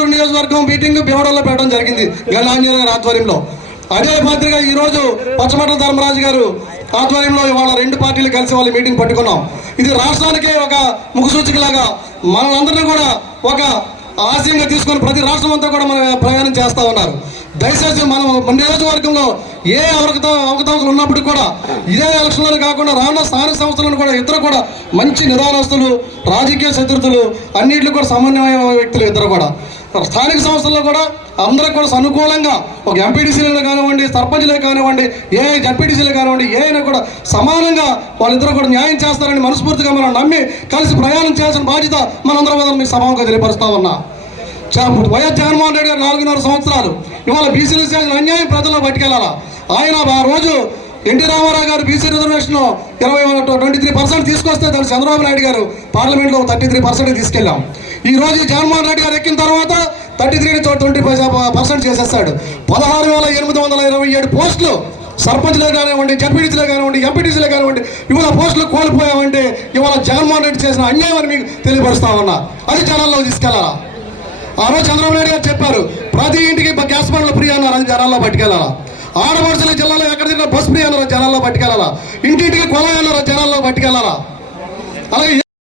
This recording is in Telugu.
ప్రొద్దుటూరు నియోజకవర్గం మీటింగ్ భీమవరంలో పెట్టడం జరిగింది గల్లాంజనేయ గారి ఆధ్వర్యంలో. అదే మాదిరిగా ఈ రోజు పచ్చమట్ల ధర్మరాజు గారు ఆధ్వర్యంలో ఇవాళ రెండు పార్టీలు కలిసి వాళ్ళ మీటింగ్ పట్టుకున్నాం. ఇది రాష్ట్రానికే ఒక ముఖసూచికలాగా మనందరినీ కూడా ఒక ఆశయంగా తీసుకొని ప్రతి రాష్ట్రం అంతా కూడా మనం ప్రయాణం చేస్తూ ఉన్నారు. దయచేసి మనం నియోజకవర్గంలో ఏ అవకతవకలు ఉన్నప్పటికీ కూడా ఇదే ఎలక్షన్లను కాకుండా రానున్న స్థానిక సంస్థలను కూడా ఇద్దరు కూడా మంచి నిదానస్తులు, రాజకీయ శత్రుతులు, అన్నింటిలో కూడా సమన్వయ వ్యక్తులు ఇద్దరు కూడా. స్థానిక సంస్థల్లో కూడా అందరికి కూడా అనుకూలంగా ఒక ఎంపీటీసీలు కానివ్వండి, సర్పంచ్లే కానివ్వండి, ఏ జడ్పీటీసీలు కానివ్వండి, ఏమైనా కూడా సమానంగా వాళ్ళిద్దరూ కూడా న్యాయం చేస్తారని మనస్ఫూర్తిగా మనం నమ్మి కలిసి ప్రయాణం చేయాల్సిన బాధ్యత మనందరం మీకు సమానంగా తెలియపరుస్తా ఉన్నా. వైఎస్ జగన్మోహన్ రెడ్డి గారు 4.5 సంవత్సరాలు ఇవాళ బీసీలు చేసిన అన్యాయం ప్రజల్లో పట్టుకెళ్ళాలా. ఆయన ఆ రోజు ఎన్టీ రామారావు గారు బీసీ రిజర్వేషన్ 23% తీసుకొస్తే దాన్ని చంద్రబాబు నాయుడు గారు పార్లమెంట్లో 33% తీసుకెళ్ళాం. ఈ రోజు జగన్మోహన్ రెడ్డి గారు ఎక్కిన తర్వాత 33 నుంచి 20% చేసేస్తాడు. 16,827 పోస్టులు సర్పంచ్లే కానివ్వండి, జడ్పీటీసీలే కానివ్వండి, ఎంపీటీసీలే కానివ్వండి, ఇవాళ పోస్టులు కోల్పోయామంటే ఇవాళ జగన్మోహన్ రెడ్డి చేసిన అన్యాయం అని మీకు తెలియపరుస్తా ఉన్నా. అది జనాల్లో తీసుకెళ్లాలా. ఆ రోజు చంద్రబాబు నాయుడు గారు చెప్పారు ప్రతి ఇంటికి గ్యాస్ బండ్లు ఫ్రీ అన్నారు, అది జనాల్లో పట్టుకెళ్ళాలా. ఆడపడుచుల జిల్లాలో ఎక్కడ తిన్నా బస్ ఫ్రీ అన్నారు, జనాల్లో పట్టుకెళ్ళాలా. ఇంటింటికి కొలాయి అన్నారు, జనాల్లో పట్టుకెళ్ళాలా. అలాగే